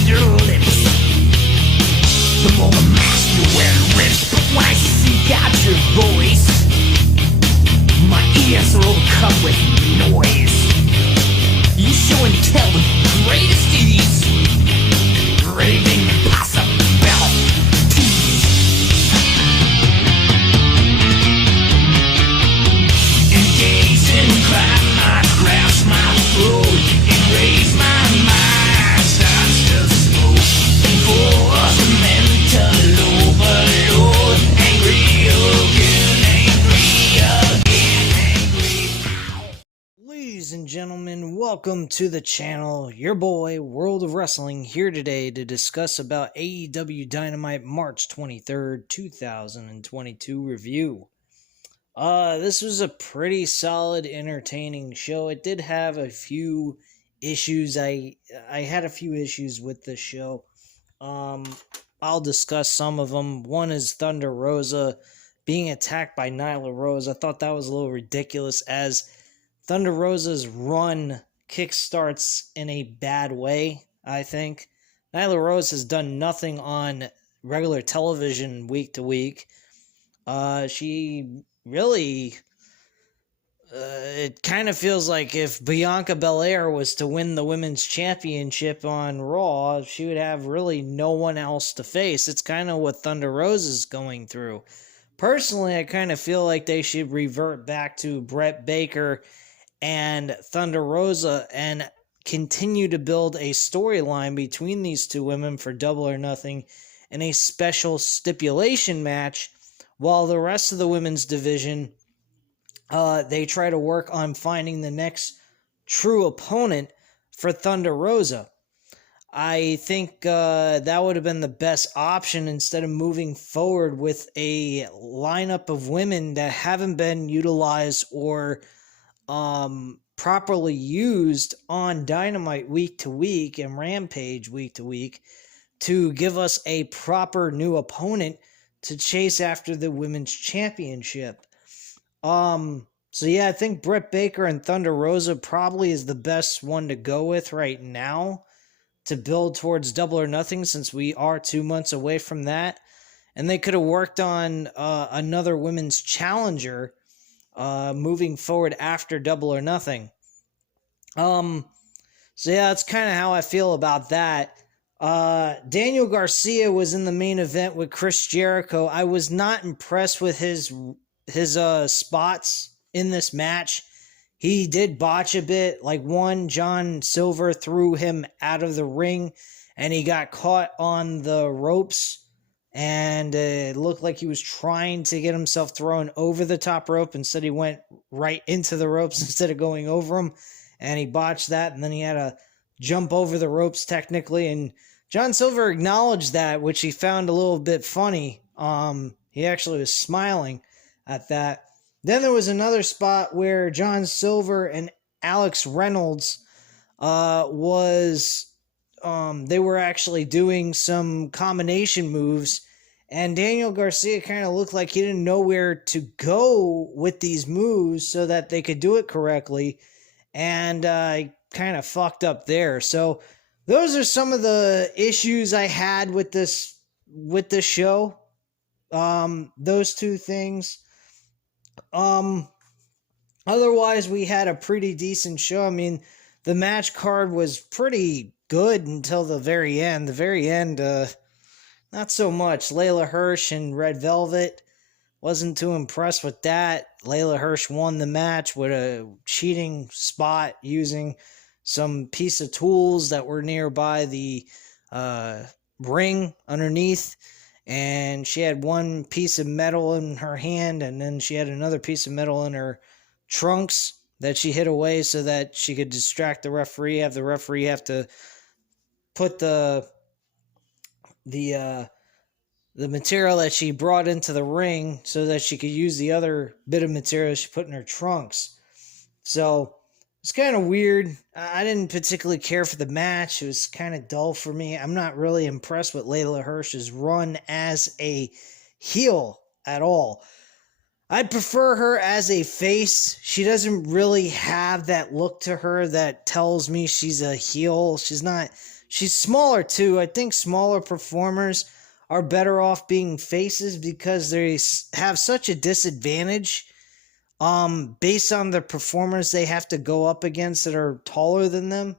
read your lips. The more the mask you wear rips. But when I seek out your voice, my ears are overcome with noise. You show and tell the greatest ease, raving impossibilities. Engage in crime, I grasp my throat and raise my mind, starts to smoke. For the mental overload, angry again, angry. Ladies and gentlemen, welcome to the channel. Your boy, World of Wrestling, here today to discuss about AEW Dynamite March 23rd, 2022 review. This was a pretty solid, entertaining show. It did have a few issues. I had a few issues with this show. I'll discuss some of them. One is Thunder Rosa being attacked by Nyla Rose. I thought that was a little ridiculous, as Thunder Rosa's run kickstarts in a bad way, I think. Nyla Rose has done nothing on regular television week to week. She really... it kind of feels like if Bianca Belair was to win the women's championship on Raw, she would have really no one else to face. It's kind of what Thunder Rose is going through. Personally, I kind of feel like they should revert back to Britt Baker and Thunder Rosa and continue to build a storyline between these two women for Double or Nothing in a special stipulation match, while the rest of the women's division, they try to work on finding the next true opponent for Thunder Rosa. I think that would have been the best option instead of moving forward with a lineup of women that haven't been utilized or properly used on Dynamite week to week and Rampage week to week to give us a proper new opponent to chase after the women's championship. So yeah, I think Britt Baker and Thunder Rosa probably is the best one to go with right now to build towards Double or Nothing, since we are 2 months away from that. And they could have worked on another women's challenger moving forward after Double or Nothing. So yeah, that's kind of how I feel about that. Daniel Garcia was in the main event with Chris Jericho. I was not impressed with his spots in this match. He did botch a bit. Like, one, John Silver threw him out of the ring and he got caught on the ropes, and it looked like he was trying to get himself thrown over the top rope. Instead, he went right into the ropes instead of going over them, and he botched that, and then he had to jump over the ropes technically, and John Silver acknowledged that, which he found a little bit funny. He actually was smiling at that. Then there was another spot where John Silver and Alex Reynolds they were actually doing some combination moves, and Daniel Garcia kind of looked like he didn't know where to go with these moves so that they could do it correctly, and kind of fucked up there. So those are some of the issues I had with this show. Those two things. Otherwise, we had a pretty decent show. I mean, the match card was pretty good until the very end. The very end, not so much. Layla Hirsch and Red Velvet, wasn't too impressed with that. Layla Hirsch won the match with a cheating spot using some piece of tools that were nearby the ring underneath. And she had one piece of metal in her hand, and then she had another piece of metal in her trunks that she hid away so that she could distract the referee, have the referee have to put the material that she brought into the ring so that she could use the other bit of material she put in her trunks. So it's kind of weird. I didn't particularly care for the match. It was kind of dull for me. I'm not really impressed with Layla Hirsch's run as a heel at all. I'd prefer her as a face. She doesn't really have that look to her that tells me she's a heel. She's not she's smaller too. I think smaller performers are better off being faces because they have such a disadvantage based on the performers they have to go up against that are taller than them.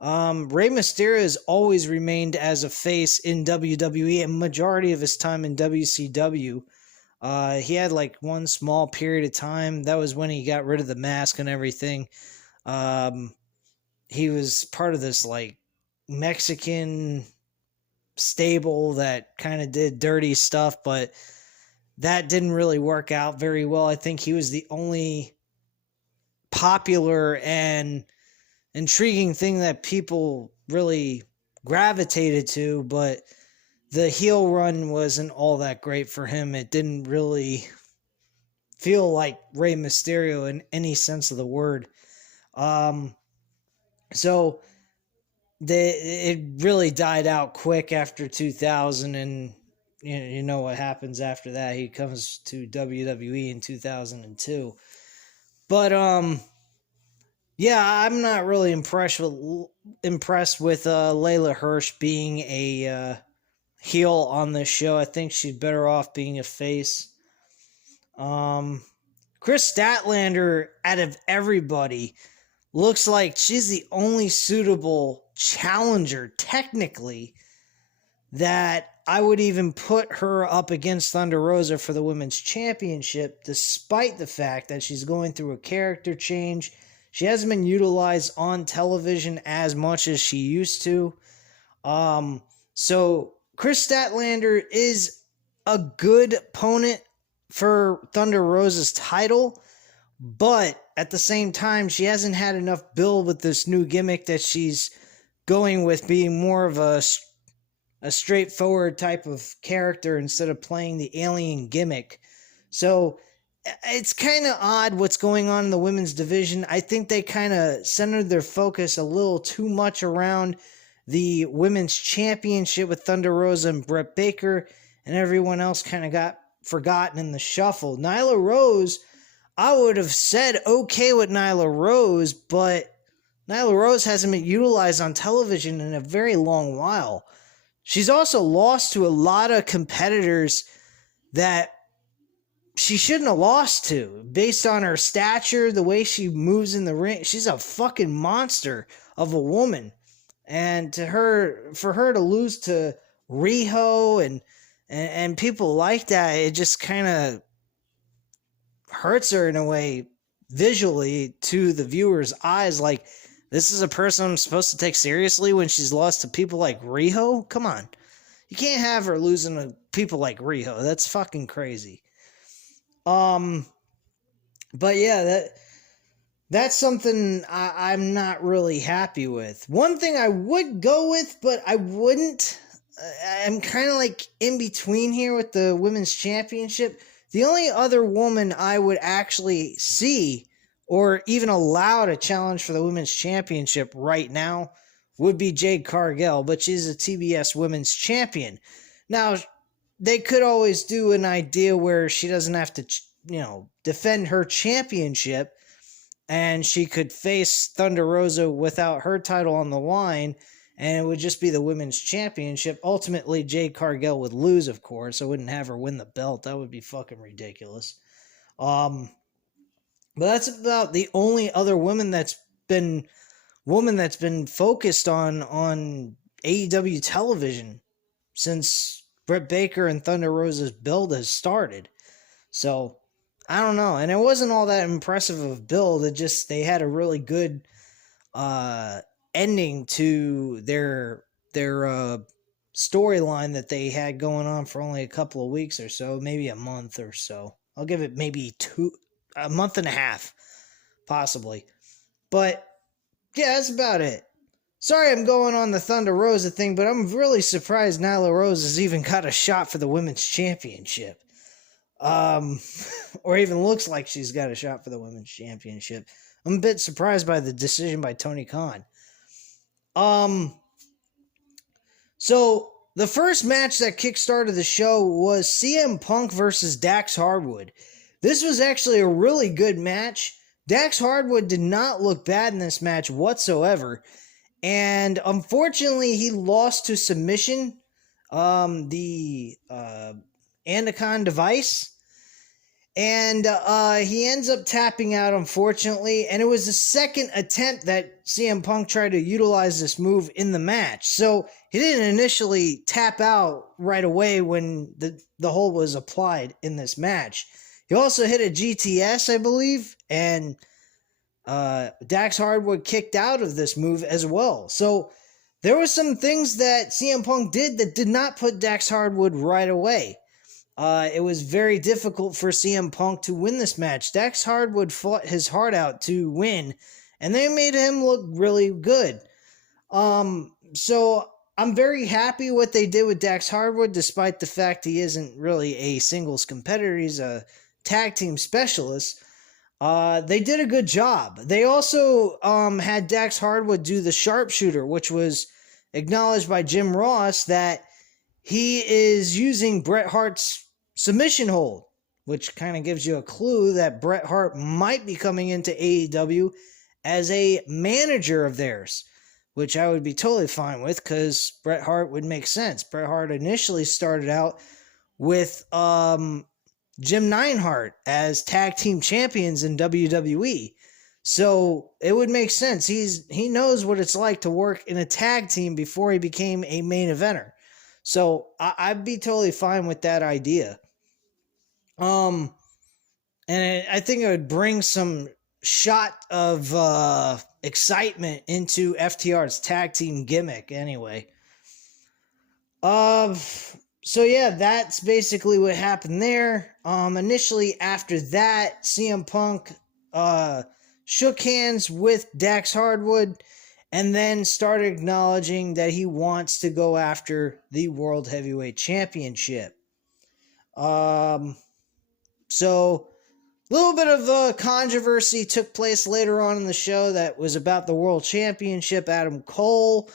Rey Mysterio has always remained as a face in WWE, and majority of his time in WCW. He had like one small period of time. That was when he got rid of the mask and everything. He was part of this like Mexican stable that kind of did dirty stuff, but that didn't really work out very well. I think he was the only popular and intriguing thing that people really gravitated to, but the heel run wasn't all that great for him. It didn't really feel like Rey Mysterio in any sense of the word. So it really died out quick after 2000, and you know what happens after that. He comes to WWE in 2002. But yeah, I'm not really impressed with Layla Hirsch being a heel on this show. I think she's better off being a face. Chris Statlander, out of everybody, looks like she's the only suitable challenger, technically, that I would even put her up against Thunder Rosa for the Women's Championship, despite the fact that she's going through a character change. She hasn't been utilized on television as much as she used to. So Chris Statlander is a good opponent for Thunder Rosa's title, but at the same time, she hasn't had enough build with this new gimmick that she's going with, being more of a straightforward type of character instead of playing the alien gimmick. So it's kind of odd what's going on in the women's division. I think they kind of centered their focus a little too much around the women's championship with Thunder Rosa and Britt Baker, and everyone else kind of got forgotten in the shuffle. Nyla Rose, I would have said okay with Nyla Rose, but Nyla Rose hasn't been utilized on television in a very long while. She's also lost to a lot of competitors that she shouldn't have lost to, based on her stature, the way she moves in the ring. She's a fucking monster of a woman. And for her to lose to Riho and people like that, it just kind of hurts her in a way visually to the viewer's eyes. Like, this is a person I'm supposed to take seriously when she's lost to people like Riho? Come on. You can't have her losing to people like Riho. That's fucking crazy. But yeah, that's something I'm not really happy with. One thing I would go with, but I wouldn't. I'm kind of like in between here with the women's championship. The only other woman I would actually see or even allow to challenge for the women's championship right now would be Jade Cargill, but she's a TBS women's champion. Now, they could always do an idea where she doesn't have to, defend her championship, and she could face Thunder Rosa without her title on the line, and it would just be the women's championship. Ultimately, Jade Cargill would lose, of course. I wouldn't have her win the belt. That would be fucking ridiculous. But that's about the only other woman that's been focused on AEW television since Britt Baker and Thunder Rosa's build has started. So, I don't know. And it wasn't all that impressive of a build. It just, they had a really good ending to their storyline that they had going on for only a couple of weeks or so, maybe a month or so. I'll give it maybe a month and a half, possibly. But yeah, that's about it. Sorry I'm going on the Thunder Rosa thing, but I'm really surprised Nyla Rose has even got a shot for the women's championship. Or even looks like she's got a shot for the women's championship. I'm a bit surprised by the decision by Tony Khan. So the first match that kickstarted the show was CM Punk versus Dax Hardwood. This was actually a really good match. Dax Hardwood did not look bad in this match whatsoever. And unfortunately, he lost to submission, the Anaconda device. And he ends up tapping out, unfortunately. And it was the second attempt that CM Punk tried to utilize this move in the match. So he didn't initially tap out right away when the hold was applied in this match. He also hit a GTS, I believe. And Dax Hardwood kicked out of this move as well. So there were some things that CM Punk did that did not put Dax Hardwood right away. It was very difficult for CM Punk to win this match. Dax Hardwood fought his heart out to win, and they made him look really good. So I'm very happy what they did with Dax Hardwood, despite the fact he isn't really a singles competitor. He's a tag team specialist. They did a good job. They also had Dax Hardwood do the sharpshooter, which was acknowledged by Jim Ross that he is using Bret Hart's submission hold, which kind of gives you a clue that Bret Hart might be coming into AEW as a manager of theirs, which I would be totally fine with because Bret Hart would make sense. Bret Hart initially started out with Jim Neidhart as tag team champions in WWE. So it would make sense. He knows what it's like to work in a tag team before he became a main eventer. So I'd be totally fine with that idea. And I think it would bring some shot of excitement into FTR's tag team gimmick anyway. So yeah, that's basically what happened there. Initially after that, CM Punk shook hands with Dax Hardwood and then started acknowledging that he wants to go after the World Heavyweight Championship. So a little bit of controversy took place later on in the show that was about the World Championship. Adam Cole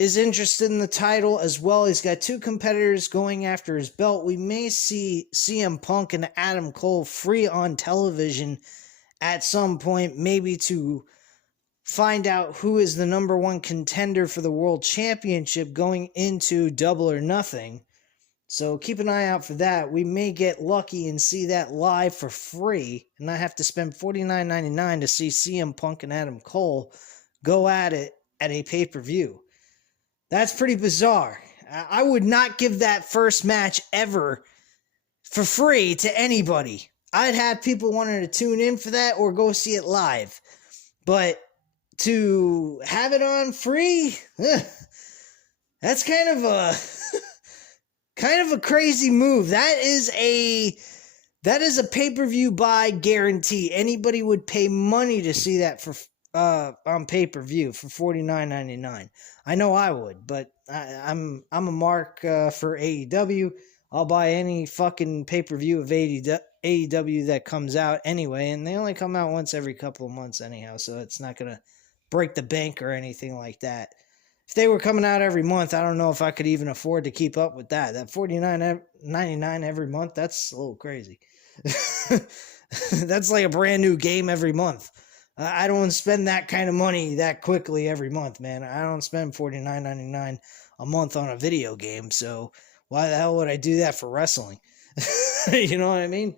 is interested in the title as well. He's got two competitors going after his belt. We may see CM Punk and Adam Cole free on television at some point, maybe to find out who is the number one contender for the World Championship going into Double or Nothing. So keep an eye out for that. We may get lucky and see that live for free and not have to spend $49.99 to see CM Punk and Adam Cole go at it at a pay-per-view. That's pretty bizarre. I would not give that first match ever for free to anybody. I'd have people wanting to tune in for that or go see it live. But to have it on free, that's kind of a crazy move. That is a pay-per-view buy guarantee. Anybody would pay money to see that for on pay-per-view for $49.99. I know I would, but I'm a mark for AEW. I'll buy any fucking pay-per-view of AEW that comes out anyway, and they only come out once every couple of months anyhow, so it's not gonna break the bank or anything like that. If they were coming out every month, I don't know if I could even afford to keep up with that. That $49.99 every month, that's a little crazy. That's like a brand new game every month. I don't spend that kind of money that quickly every month, man. I don't spend $49.99 a month on a video game, so why the hell would I do that for wrestling? You know what I mean?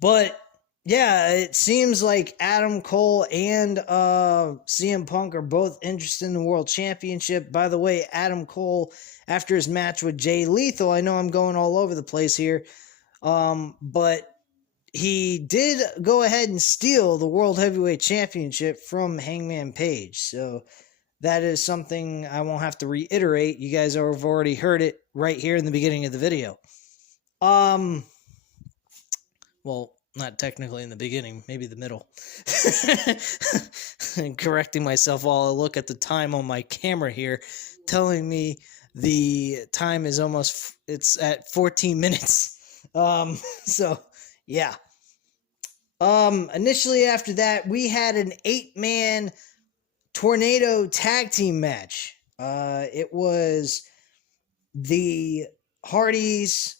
But yeah, it seems like Adam Cole and CM Punk are both interested in the World Championship. By the way, Adam Cole, after his match with Jay Lethal, I know I'm going all over the place here, but he did go ahead and steal the World Heavyweight Championship from Hangman Page. So that is something I won't have to reiterate. You guys have already heard it right here in the beginning of the video. Well, not technically in the beginning, maybe the middle. And correcting myself while I look at the time on my camera here, telling me the time is it's at 14 minutes. So, yeah. Initially after that, we had an 8-man tornado tag team match. It was the Hardys,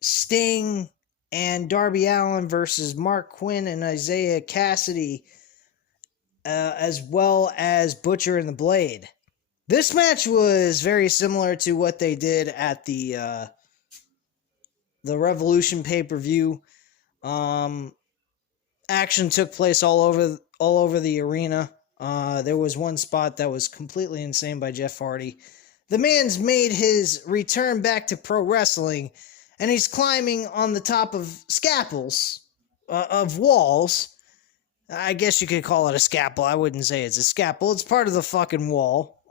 Sting, and Darby Allin versus Mark Quinn and Isaiah Cassidy as well as Butcher and the Blade. This match was very similar to what they did at the Revolution pay-per-view. Action took place all over the arena. There was one spot that was completely insane by Jeff Hardy. The man's made his return back to pro wrestling, and he's climbing on the top of scaffolds, of walls. I guess you could call it a scaffold. I wouldn't say it's a scaffold. It's part of the fucking wall,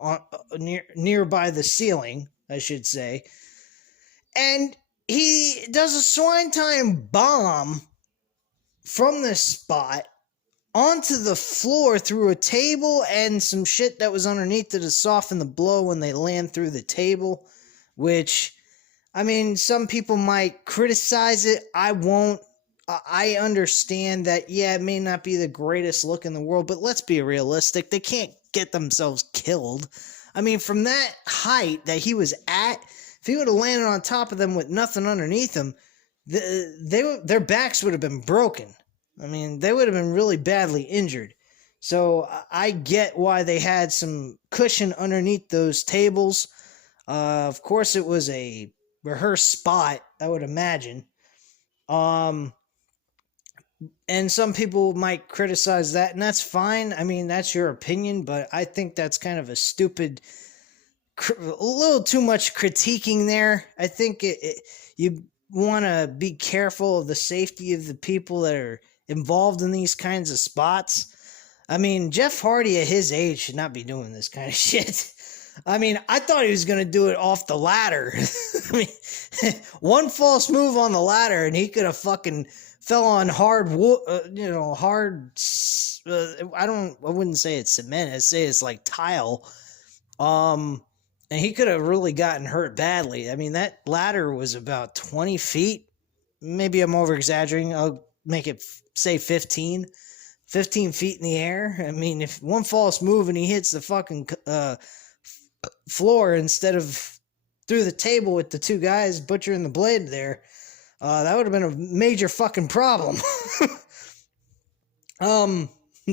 nearby the ceiling, I should say. And he does a Swine bomb from this spot onto the floor through a table and some shit that was underneath it to soften the blow when they land through the table, which, I mean, some people might criticize it. I won't. I understand that, yeah, it may not be the greatest look in the world, but let's be realistic. They can't get themselves killed. I mean, from that height that he was at, if he would have landed on top of them with nothing underneath him, their backs would have been broken. I mean, they would have been really badly injured. So I get why they had some cushion underneath those tables. Of course, it was a rehearsed spot, I would imagine. And some people might criticize that, and that's fine. I mean, that's your opinion, but I think that's kind of a stupid, a little too much critiquing there. I think you want to be careful of the safety of the people that are involved in these kinds of spots. I mean, Jeff Hardy at his age should not be doing this kind of shit. I mean, I thought he was going to do it off the ladder. I mean, one false move on the ladder and he could have fucking fell on hard wood, hard, I wouldn't say it's cement, I'd say it's like tile. And he could have really gotten hurt badly. I mean, that ladder was about 20 feet. Maybe I'm over exaggerating. I'll make it say 15 feet in the air. I mean, if one false move and he hits the fucking floor instead of through the table with the two guys, Butcher and the Blade there, that would have been a major fucking problem.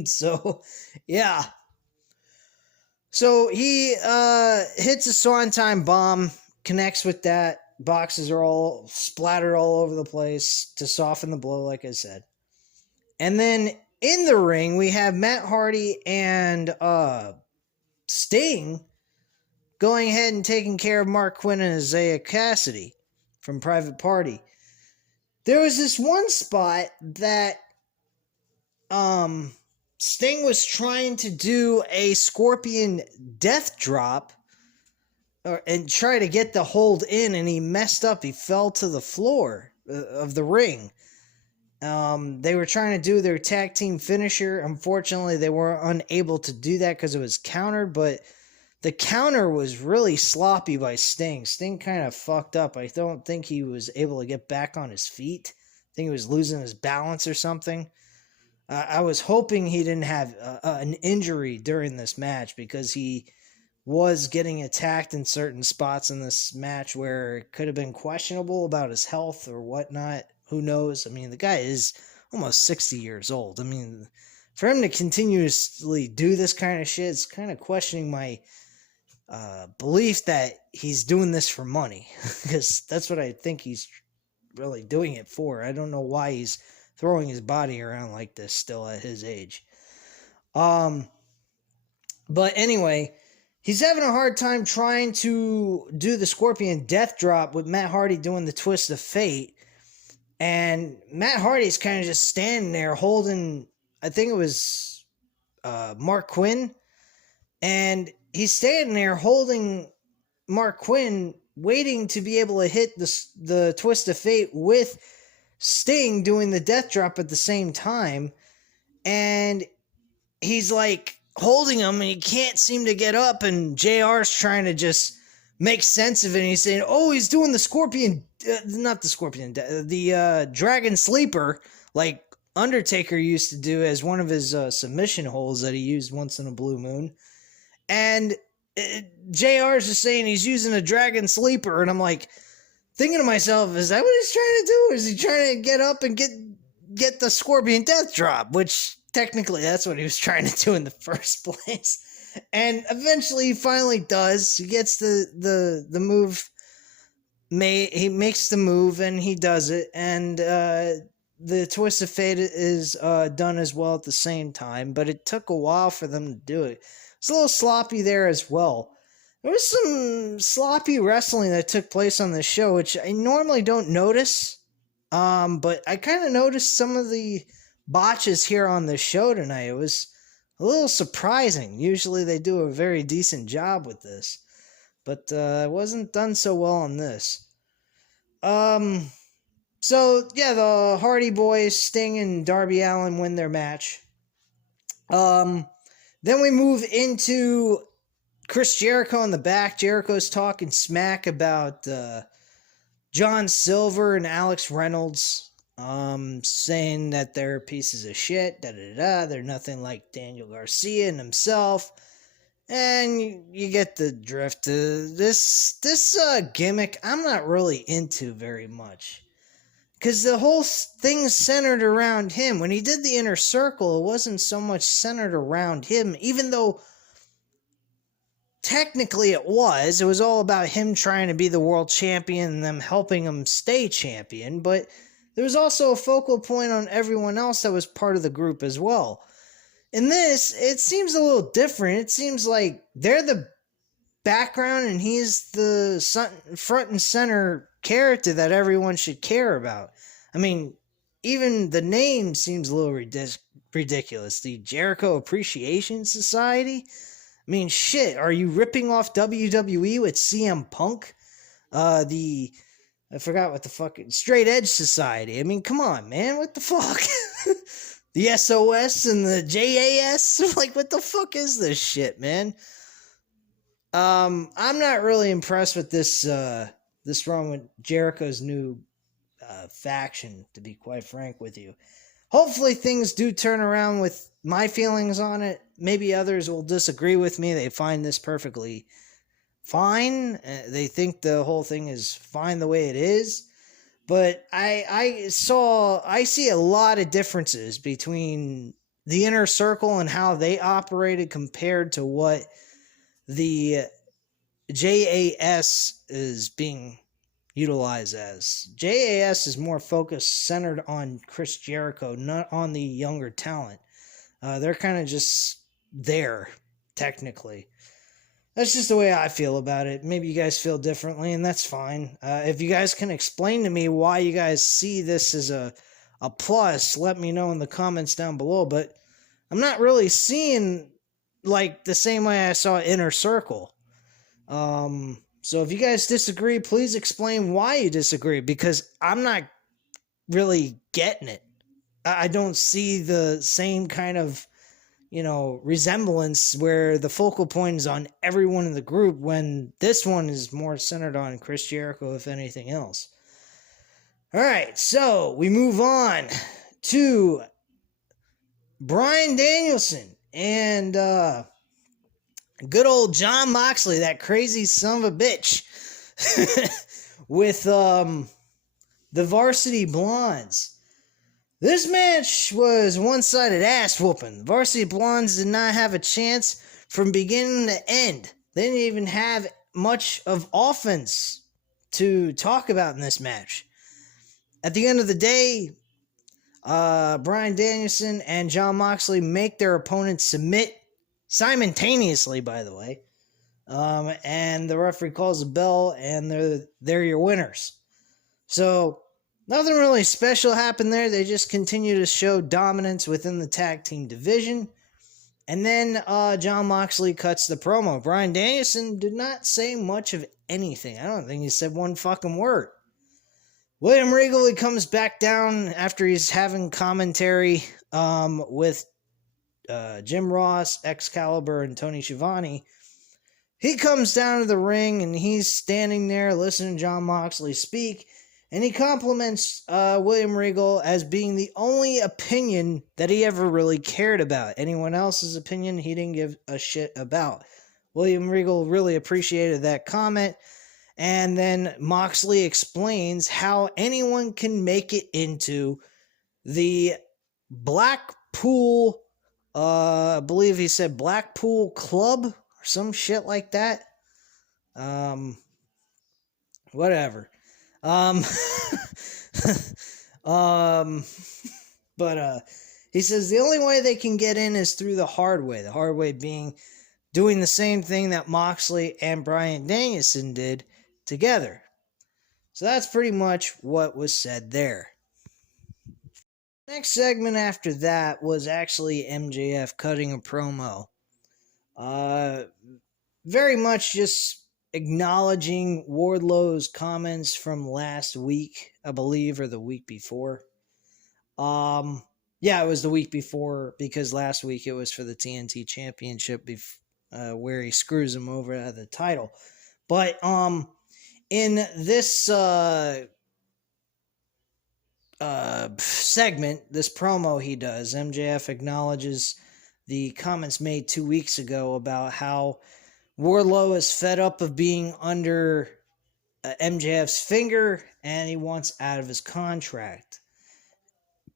So, yeah. So he hits a Swanton bomb, connects with that. Boxes are all splattered all over the place to soften the blow, like I said. And then in the ring, we have Matt Hardy and Sting going ahead and taking care of Mark Quinn and Isaiah Cassidy from Private Party. There was this one spot that Sting was trying to do a Scorpion death drop and try to get the hold in, and he messed up. He fell to the floor of the ring. They were trying to do their tag team finisher. Unfortunately, they were unable to do that because it was countered, but the counter was really sloppy by Sting. Sting kind of fucked up. I don't think he was able to get back on his feet. I think he was losing his balance or something. I was hoping he didn't have an injury during this match, because he was getting attacked in certain spots in this match where it could have been questionable about his health or whatnot. Who knows? I mean, the guy is almost 60 years old. I mean, for him to continuously do this kind of shit, it's kind of questioning my belief that he's doing this for money, because that's what I think he's really doing it for. I don't know why he's throwing his body around like this still at his age. But anyway, he's having a hard time trying to do the Scorpion death drop with Matt Hardy doing the twist of fate. And Matt Hardy's kind of just standing there holding, I think it was Mark Quinn. And he's standing there holding Mark Quinn, waiting to be able to hit the twist of fate with Sting doing the death drop at the same time. And he's like holding him and he can't seem to get up, and JR's trying to just make sense of it, and he's saying, oh, he's doing the Scorpion, not the Scorpion, the Dragon Sleeper, like Undertaker used to do as one of his submission holds that he used once in a blue moon. And JR's just saying he's using a Dragon Sleeper, and I'm like thinking to myself, is that what he's trying to do? Is he trying to get up and get the Scorpion death drop? Which technically that's what he was trying to do in the first place. And eventually he finally does. He gets the move made. He makes the move and he does it. And the twist of fate is done as well at the same time. But it took a while for them to do it. It's a little sloppy there as well. There was some sloppy wrestling that took place on this show, which I normally don't notice. But I kind of noticed some of the botches here on the show tonight. It was a little surprising. Usually they do a very decent job with this, but it wasn't done so well on this. So yeah, the Hardy Boys, Sting and Darby Allin win their match. Then we move into Chris Jericho in the back. Jericho's talking smack about John Silver and Alex Reynolds, saying that they're pieces of shit, they're nothing like Daniel Garcia and himself, and you get the drift. This gimmick I'm not really into very much, because the whole thing's centered around him. When he did the Inner Circle, it wasn't so much centered around him, even though technically it was all about him trying to be the world champion and them helping him stay champion, but there was also a focal point on everyone else that was part of the group as well. In this, it seems a little different. It seems like they're the background and he's the front and center character that everyone should care about. I mean, even the name seems a little ridiculous. The Jericho Appreciation Society? I mean, shit, are you ripping off WWE with CM Punk? I forgot what the fuck, Straight Edge Society. I mean, come on, man, what the fuck? The SOS and the JAS? Like, what the fuck is this shit, man? I'm not really impressed with this run with Jericho's new faction, to be quite frank with you. Hopefully things do turn around with my feelings on it. Maybe others will disagree with me. They find this perfectly fine. They think the whole thing is fine the way it is. But I see a lot of differences between the Inner Circle and how they operated compared to what the JAS is being utilized as. JAS is more focused, centered on Chris Jericho, not on the younger talent. They're kind of just there, technically. That's just the way I feel about it. Maybe you guys feel differently, and that's fine. If you guys can explain to me why you guys see this as a plus, let me know in the comments down below. But I'm not really seeing like the same way I saw Inner Circle. So if you guys disagree, please explain why you disagree, because I'm not really getting it. I don't see the same kind of, resemblance where the focal point is on everyone in the group when this one is more centered on Chris Jericho, if anything else. All right, so we move on to Bryan Danielson and good old Jon Moxley, that crazy son of a bitch, with the Varsity Blondes. This match was one-sided ass whooping. The Varsity Blondes did not have a chance from beginning to end. They didn't even have much of offense to talk about in this match. At the end of the day, Bryan Danielson and Jon Moxley make their opponents submit simultaneously, by the way. And the referee calls a bell, and they're your winners. So nothing really special happened there. They just continue to show dominance within the tag team division. And then Jon Moxley cuts the promo. Bryan Danielson did not say much of anything. I don't think he said one fucking word. William Regal comes back down after he's having commentary with Jim Ross, Excalibur, and Tony Schiavone. He comes down to the ring and he's standing there listening to Jon Moxley speak. And he compliments William Regal as being the only opinion that he ever really cared about. Anyone else's opinion, he didn't give a shit about. William Regal really appreciated that comment. And then Moxley explains how anyone can make it into the Blackpool I believe he said Blackpool Club or some shit like that. Whatever. Um, um, but he says the only way they can get in is through the hard way. The hard way being doing the same thing that Moxley and Bryan Danielson did together. So that's pretty much what was said there. Next segment after that was actually MJF cutting a promo. Very much just acknowledging Wardlow's comments from last week, I believe, or the week before. Yeah, it was the week before because last week it was for the TNT Championship where he screws him over at the title. But in this segment, this promo he does, MJF acknowledges the comments made 2 weeks ago about how Wardlow is fed up of being under MJF's finger and he wants out of his contract.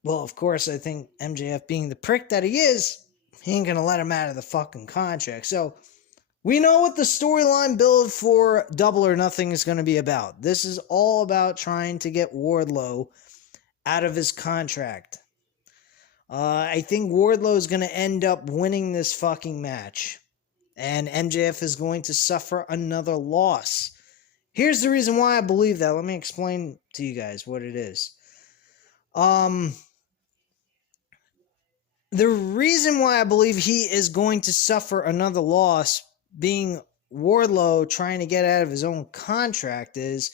Well, of course, I think MJF, being the prick that he is, he ain't gonna let him out of the fucking contract. So we know what the storyline build for Double or Nothing is going to be about. This is all about trying to get Wardlow out of his contract. I think Wardlow is going to end up winning this fucking match. And MJF is going to suffer another loss. Here's the reason why I believe that. Let me explain to you guys what it is. The reason why I believe he is going to suffer another loss, being Wardlow trying to get out of his own contract, is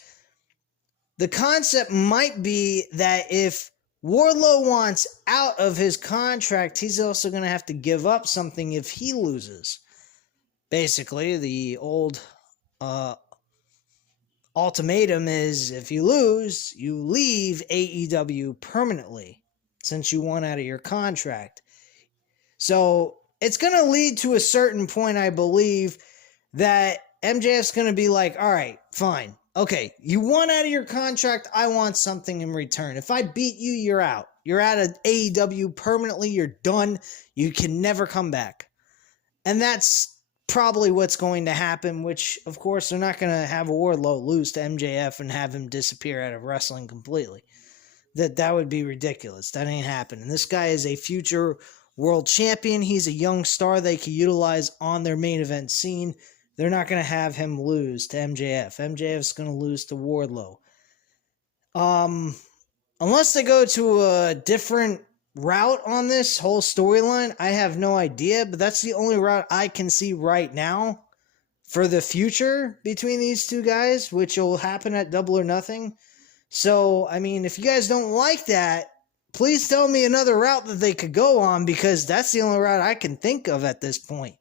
the concept might be that if Wardlow wants out of his contract, he's also going to have to give up something if he loses. Basically, the old ultimatum is if you lose, you leave AEW permanently since you want out of your contract. So it's going to lead to a certain point, I believe, that MJF's going to be like, all right, fine. Okay, you want out of your contract, I want something in return. If I beat you, you're out. You're out of AEW permanently, you're done. You can never come back. And that's probably what's going to happen, which, of course, they're not going to have Wardlow lose to MJF and have him disappear out of wrestling completely. That would be ridiculous. That ain't happening. This guy is a future world champion. He's a young star they could utilize on their main event scene. They're not going to have him lose to MJF. MJF's going to lose to Wardlow. Unless they go to a different route on this whole storyline, I have no idea, but that's the only route I can see right now for the future between these two guys, which will happen at Double or Nothing. So, I mean, if you guys don't like that, please tell me another route that they could go on, because that's the only route I can think of at this point.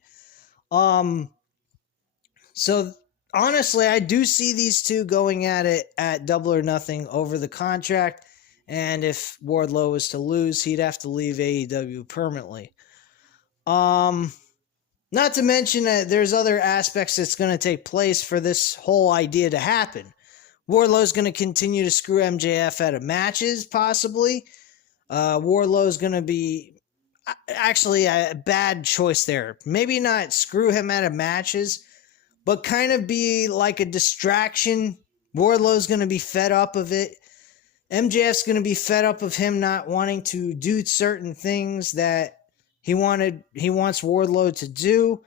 So, honestly, I do see these two going at it at Double or Nothing over the contract. And if Wardlow was to lose, he'd have to leave AEW permanently. Not to mention that there's other aspects that's going to take place for this whole idea to happen. Wardlow's going to continue to screw MJF out of matches, possibly. Wardlow's going to be... Actually, a bad choice there. Maybe not screw him out of matches, but kind of be like a distraction. Wardlow's going to be fed up of it. MJF's going to be fed up of him not wanting to do certain things that he wants Wardlow to do.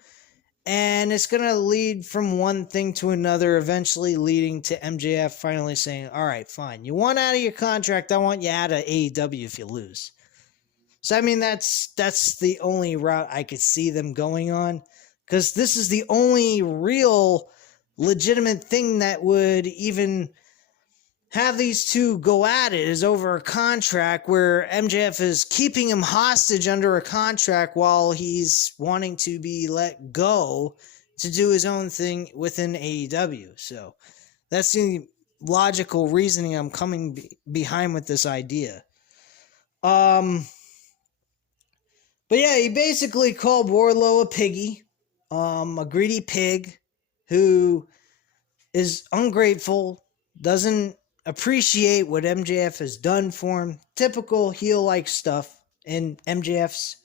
And it's going to lead from one thing to another, eventually leading to MJF finally saying, all right, fine. You want out of your contract, I want you out of AEW if you lose. So, I mean, that's the only route I could see them going on. Because this is the only real legitimate thing that would even have these two go at it, is over a contract where MJF is keeping him hostage under a contract while he's wanting to be let go to do his own thing within AEW. So that's the logical reasoning I'm coming behind with this idea. But yeah, he basically called Wardlow a piggy, a greedy pig who is ungrateful, doesn't appreciate what MJF has done for him. Typical heel-like stuff in MJF's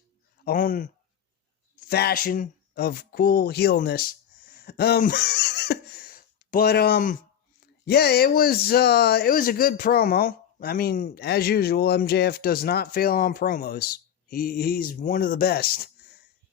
own fashion of cool heelness. But yeah, it was a good promo. I mean, as usual, MJF does not fail on promos. He's one of the best.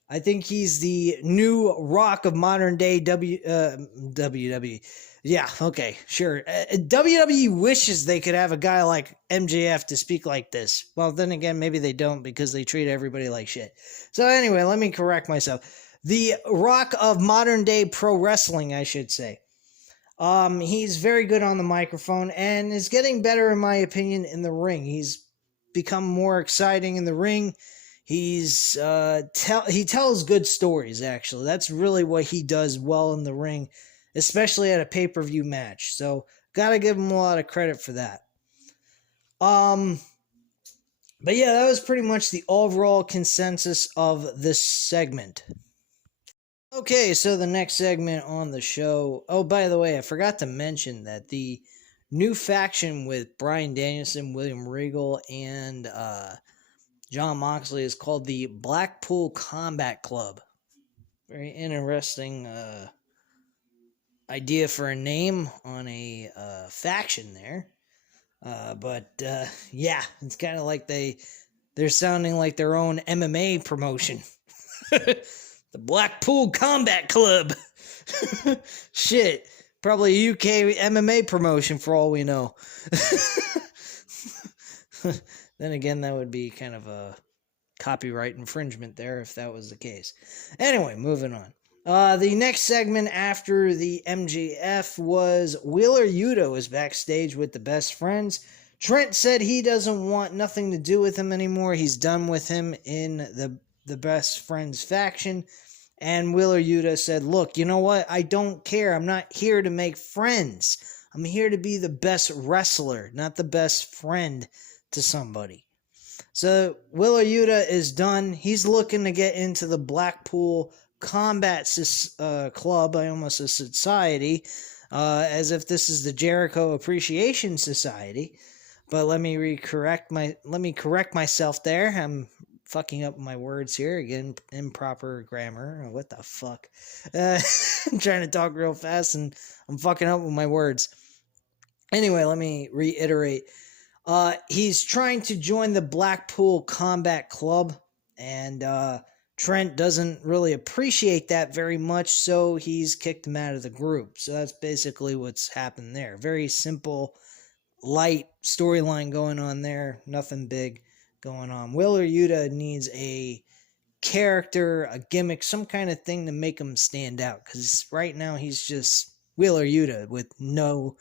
I think he's the new Rock of modern day WWE. Yeah, okay, sure. WWE wishes they could have a guy like MJF to speak like this. Well, then again, maybe they don't because they treat everybody like shit. So anyway, let me correct myself. The Rock of modern day pro wrestling, I should say. He's very good on the microphone and is getting better, in my opinion, in the ring. He's become more exciting in the ring. He's he tells good stories, actually. That's really what he does well in the ring, especially at a pay-per-view match. So, gotta give him a lot of credit for that. But yeah, that was pretty much the overall consensus of this segment. Okay, so the next segment on the show. Oh, by the way, I forgot to mention that the new faction with Bryan Danielson, William Regal, and Jon Moxley is called the Blackpool Combat Club. Very interesting idea for a name on a faction there. But yeah, it's kind of like they're sounding like their own MMA promotion. The Blackpool Combat Club. Shit. Probably a UK MMA promotion for all we know. Then again, that would be kind of a copyright infringement there if that was the case. Anyway, moving on. The next segment after the MJF was Wheeler Yuta was backstage with the best friends. Trent said he doesn't want nothing to do with him anymore. He's done with him in the best friends faction. And Wheeler Yuta said, look, you know what? I don't care. I'm not here to make friends. I'm here to be the best wrestler, not the best friend to somebody. So Wheeler Yuta is done. He's looking to get into the Blackpool Combat Club. I almost said society, as if this is the Jericho Appreciation Society. But let me correct myself there. I'm fucking up my words here again. Improper grammar. What the fuck? I'm trying to talk real fast and I'm fucking up with my words. Anyway, let me reiterate. He's trying to join the Blackpool Combat Club, and Trent doesn't really appreciate that very much, so he's kicked him out of the group. So that's basically what's happened there. Very simple, light storyline going on there. Nothing big going on. Wheeler Yuta needs a character, a gimmick, some kind of thing to make him stand out, because right now he's just Wheeler Yuta with no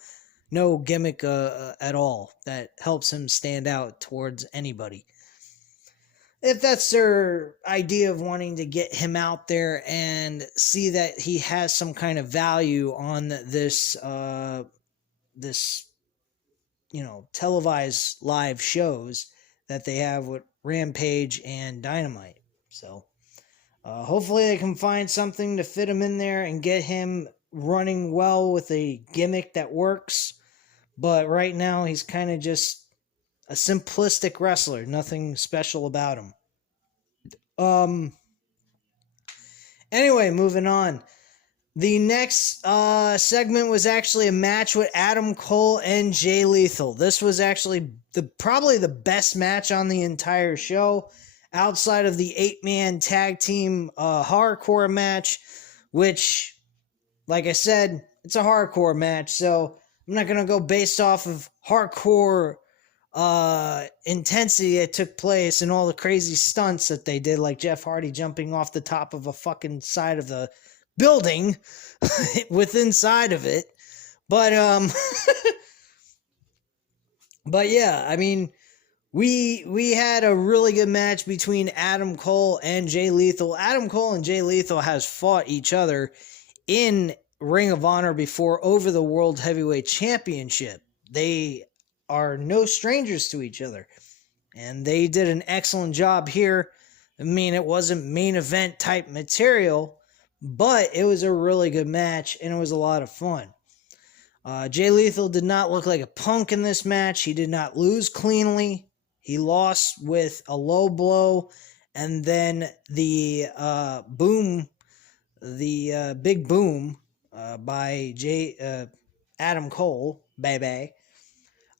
gimmick at all that helps him stand out towards anybody. If that's their idea of wanting to get him out there and see that he has some kind of value on this televised live shows that they have with Rampage and Dynamite. So hopefully they can find something to fit him in there and get him running well with a gimmick that works. But right now he's kind of just a simplistic wrestler. Nothing special about him. Anyway, moving on. The next segment was actually a match with Adam Cole and Jay Lethal. This was actually probably the best match on the entire show, outside of the 8-man tag team hardcore match, which, like I said, it's a hardcore match, so I'm not going to go based off of hardcore intensity that took place and all the crazy stunts that they did, like Jeff Hardy jumping off the top of a fucking side of the building with inside of it. But but yeah, I mean, we had a really good match between Adam Cole and Jay Lethal. Adam Cole and Jay Lethal has fought each other in Ring of Honor before over the World Heavyweight Championship. They are no strangers to each other, and they did an excellent job here. I mean, it wasn't main event type material, but it was a really good match, and it was a lot of fun. Jay Lethal did not look like a punk in this match. He did not lose cleanly. He lost with a low blow And then the big boom by Adam Cole, baby.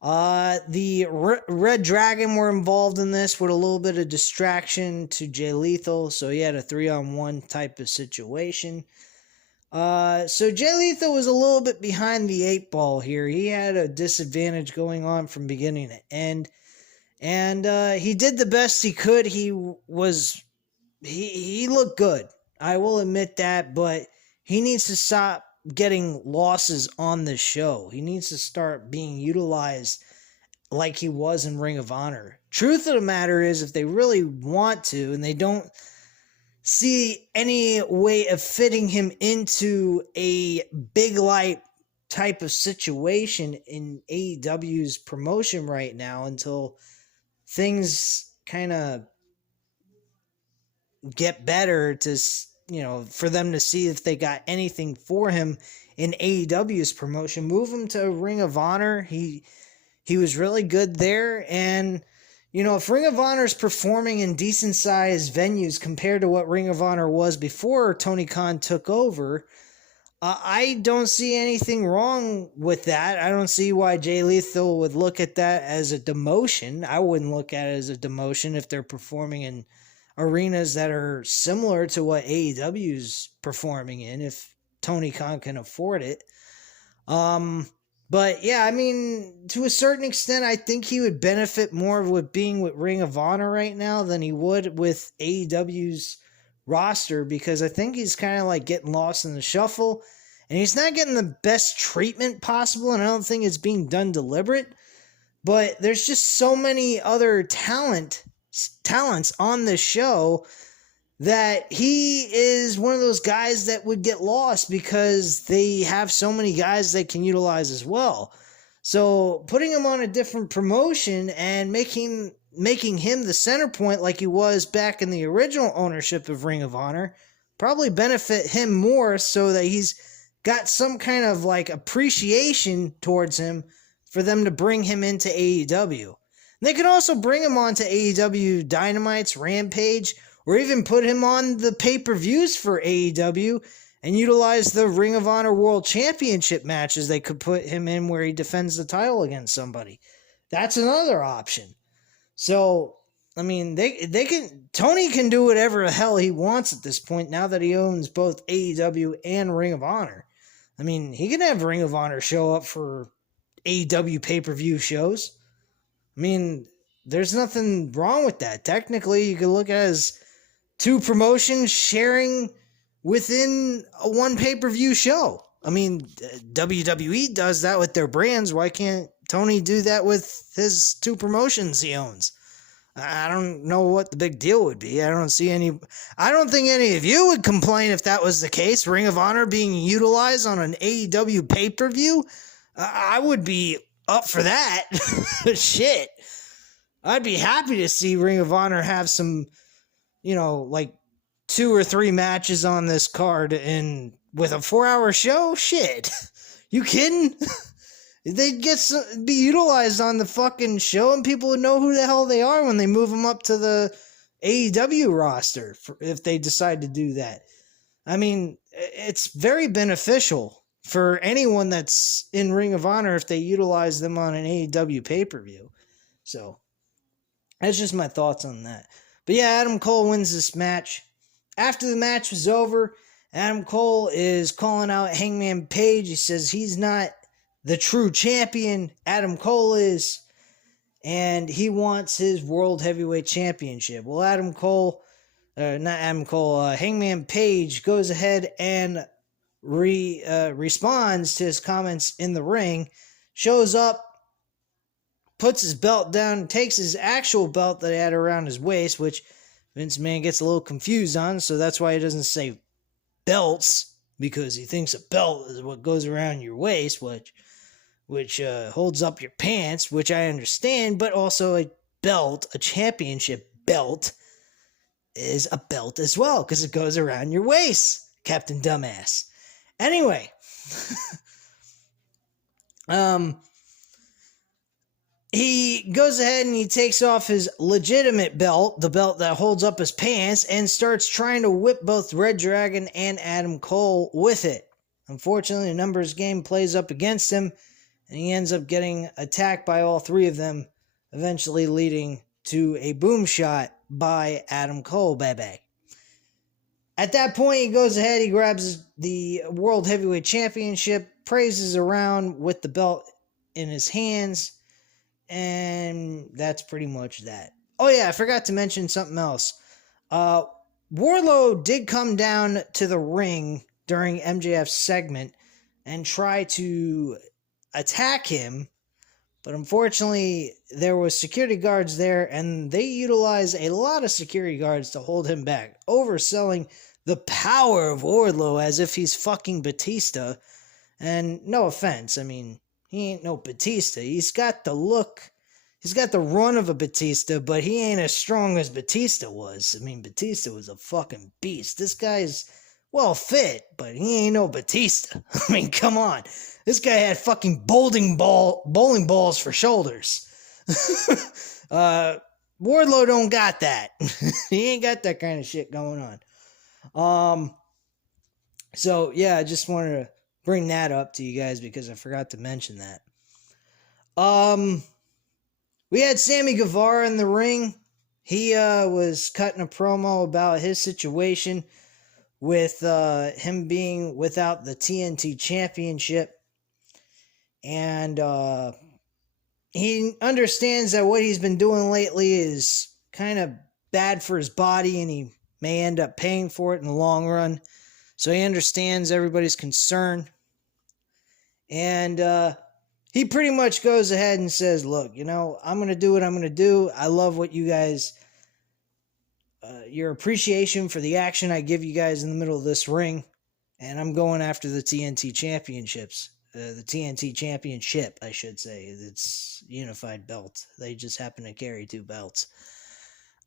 The Red Dragon were involved in this with a little bit of distraction to Jay Lethal, so he had a 3-on-1 type of situation. So Jay Lethal was a little bit behind the 8 ball here. He had a disadvantage going on from beginning to end, and he did the best he could. He looked good. I will admit that, but he needs to stop getting losses on the show. He needs to start being utilized like he was in Ring of Honor. Truth of the matter is, if they really want to, and they don't see any way of fitting him into a big light type of situation in AEW's promotion right now until things kind of get better to, for them to see if they got anything for him in AEW's promotion, move him to Ring of Honor. He was really good there, and if Ring of Honor is performing in decent sized venues compared to what Ring of Honor was before Tony Khan took over, I don't see anything wrong with that. I don't see why Jay Lethal would look at that as a demotion. I wouldn't look at it as a demotion if they're performing in arenas that are similar to what AEW's performing in, if Tony Khan can afford it. But yeah, I mean, to a certain extent, I think he would benefit more with being with Ring of Honor right now than he would with AEW's roster, because I think he's kind of like getting lost in the shuffle, and he's not getting the best treatment possible, and I don't think it's being done deliberate. But there's just so many other talents on the show that he is one of those guys that would get lost because they have so many guys they can utilize as well. So putting him on a different promotion and making him the center point like he was back in the original ownership of Ring of Honor probably benefit him more, so that he's got some kind of like appreciation towards him for them to bring him into AEW. They could also bring him on to AEW Dynamite's Rampage, or even put him on the pay-per-views for AEW and utilize the Ring of Honor World Championship matches they could put him in where he defends the title against somebody. That's another option. So, I mean, Tony can do whatever the hell he wants at this point now that he owns both AEW and Ring of Honor. I mean, he can have Ring of Honor show up for AEW pay-per-view shows. I mean, there's nothing wrong with that. Technically, you could look at it as two promotions sharing within a one pay-per-view show. I mean, WWE does that with their brands. Why can't Tony do that with his two promotions he owns? I don't know what the big deal would be. I don't think any of you would complain if that was the case. Ring of Honor being utilized on an AEW pay-per-view. I would be up for that. Shit. I'd be happy to see Ring of Honor have some, like 2 or 3 matches on this card, and with a 4-hour show. Shit. You kidding? They'd be utilized on the fucking show, and people would know who the hell they are when they move them up to the AEW roster, if they decide to do that. I mean, it's very beneficial for anyone that's in Ring of Honor if they utilize them on an AEW pay-per-view. So, that's just my thoughts on that. But yeah, Adam Cole wins this match. After the match was over, Adam Cole is calling out Hangman Page. He says he's not the true champion. Adam Cole is. And he wants his World Heavyweight Championship. Well, Hangman Page goes ahead and responds to his comments in the ring, shows up, puts his belt down, takes his actual belt that he had around his waist, which Vince McMahon gets a little confused on, so that's why he doesn't say belts, because he thinks a belt is what goes around your waist, which holds up your pants, which I understand, but also a belt, a championship belt, is a belt as well, because it goes around your waist, Captain Dumbass. Anyway, he goes ahead and he takes off his legitimate belt, the belt that holds up his pants, and starts trying to whip both Red Dragon and Adam Cole with it. Unfortunately, the numbers game plays up against him, and he ends up getting attacked by all three of them, eventually leading to a boom shot by Adam Cole, baby. At that point, he goes ahead, he grabs the World Heavyweight Championship, praises around with the belt in his hands, and that's pretty much that. Oh yeah, I forgot to mention something else. Wardlow did come down to the ring during MJF's segment and try to attack him, but unfortunately there was security guards there, and they utilized a lot of security guards to hold him back, overselling the power of Wardlow as if he's fucking Batista. And no offense, I mean, he ain't no Batista. He's got the look, he's got the run of a Batista, but he ain't as strong as Batista was. I mean, Batista was a fucking beast. This guy's well fit, but he ain't no Batista. I mean, come on. This guy had fucking bowling balls for shoulders. Wardlow don't got that. He ain't got that kind of shit going on. So yeah, I just wanted to bring that up to you guys because I forgot to mention that. We had Sammy Guevara in the ring. He was cutting a promo about his situation with him being without the TNT Championship. And he understands that what he's been doing lately is kind of bad for his body, and he may end up paying for it in the long run. So he understands everybody's concern. And he pretty much goes ahead and says, look, you know, I'm going to do what I'm going to do. I love what you guys, your appreciation for the action I give you guys in the middle of this ring. And I'm going after the TNT championships. The TNT championship, I should say. It's unified belt. They just happen to carry two belts.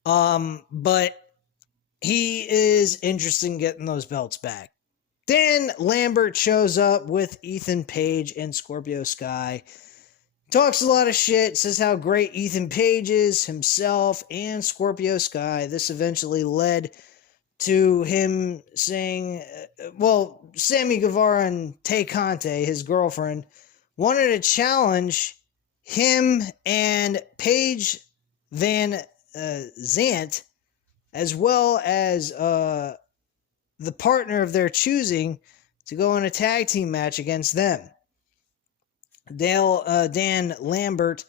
But he is interested in getting those belts back. Dan Lambert shows up with Ethan Page and Scorpio Sky. Talks a lot of shit, says how great Ethan Page is, himself, and Scorpio Sky. This eventually led to him saying, Sammy Guevara and Tay Conte, his girlfriend, wanted to challenge him and Paige Van Zant, as well as the partner of their choosing, to go in a tag team match against them. Dan Lambert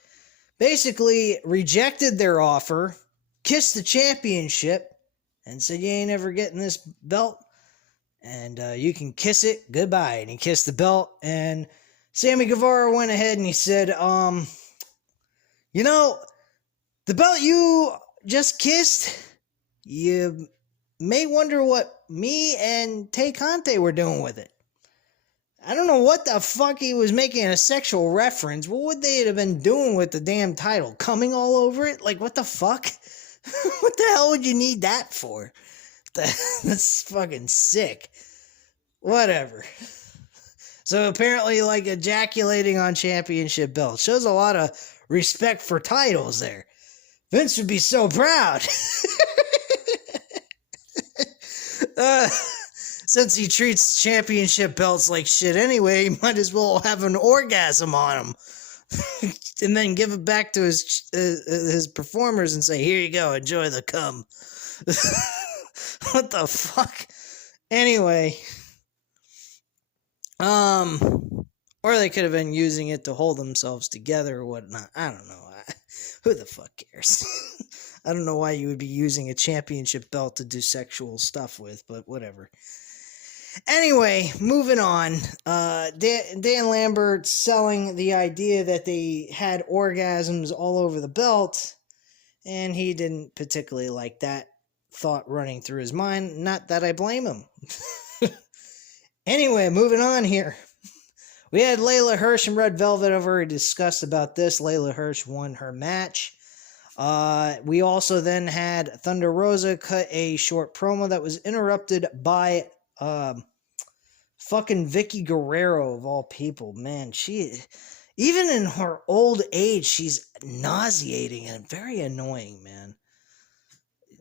basically rejected their offer, kissed the championship, and said, you ain't ever getting this belt, and you can kiss it, goodbye. And he kissed the belt, and Sammy Guevara went ahead and he said, you know, the belt you just kissed, you may wonder what me and Tay Conte were doing with it. I don't know what the fuck he was making a sexual reference. What would they have been doing with the damn title? Coming all over it? Like, what the fuck? What the hell would you need that for? That's fucking sick. Whatever. So apparently, like, ejaculating on championship belts shows a lot of respect for titles there. Vince would be so proud. Since he treats championship belts like shit anyway, he might as well have an orgasm on them. And then give it back to his performers and say, here you go, enjoy the cum. What the fuck? Anyway. Or they could have been using it to hold themselves together or whatnot. I don't know. Who the fuck cares? I don't know why you would be using a championship belt to do sexual stuff with, but whatever. Anyway, moving on. Dan Lambert selling the idea that they had orgasms all over the belt, and he didn't particularly like that thought running through his mind. Not that I blame him. Anyway, moving on here. We had Layla Hirsch and Red Velvet. I've already discussed about this. Layla Hirsch won her match. We also then had Thunder Rosa cut a short promo that was interrupted by fucking Vicky Guerrero of all people. Man, Even in her old age, she's nauseating and very annoying, man.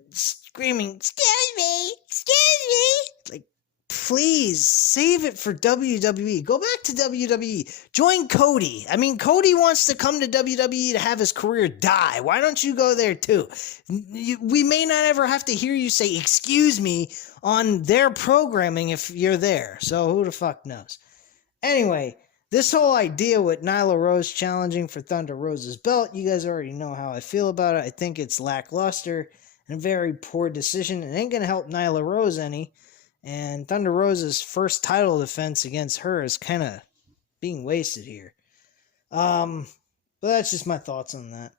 Screaming, excuse me, excuse me. Like, please, save it for WWE. Go back to WWE. Join Cody. I mean, Cody wants to come to WWE to have his career die. Why don't you go there too? We may not ever have to hear you say, excuse me, on their programming if you're there. So who the fuck knows? Anyway, this whole idea with Nyla Rose challenging for Thunder Rosa's belt, you guys already know how I feel about it. I think it's lackluster and a very poor decision. It ain't going to help Nyla Rose any. And Thunder Rosa's first title defense against her is kind of being wasted here. But that's just my thoughts on that.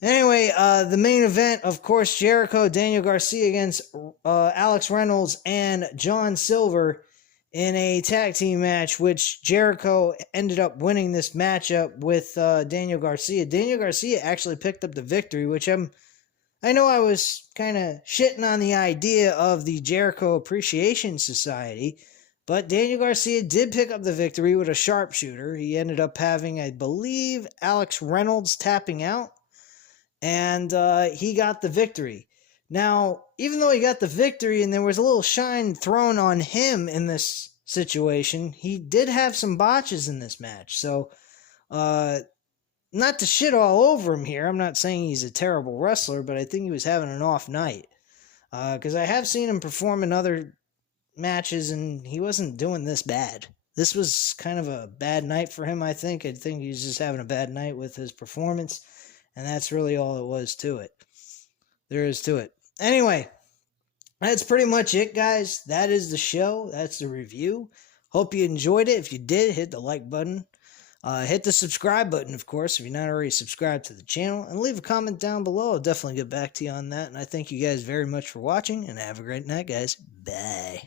Anyway, the main event, of course, Jericho, Daniel Garcia against Alex Reynolds and John Silver in a tag team match, which Jericho ended up winning this matchup with Daniel Garcia. Daniel Garcia actually picked up the victory, which I know I was kind of shitting on the idea of the Jericho Appreciation Society, but Daniel Garcia did pick up the victory with a sharpshooter. He ended up having, I believe, Alex Reynolds tapping out, and he got the victory. Now, even though he got the victory and there was a little shine thrown on him in this situation, he did have some botches in this match. So, not to shit all over him here, I'm not saying he's a terrible wrestler, but I think he was having an off night. Because I have seen him perform in other matches and he wasn't doing this bad. This was kind of a bad night for him, I think. I think he was just having a bad night with his performance, and that's really all it was to it. There is to it. Anyway, that's pretty much it, guys. That is the show. That's the review. Hope you enjoyed it. If you did, hit the like button. Hit the subscribe button, of course, if you're not already subscribed to the channel. And leave a comment down below. I'll definitely get back to you on that. And I thank you guys very much for watching. And have a great night, guys. Bye.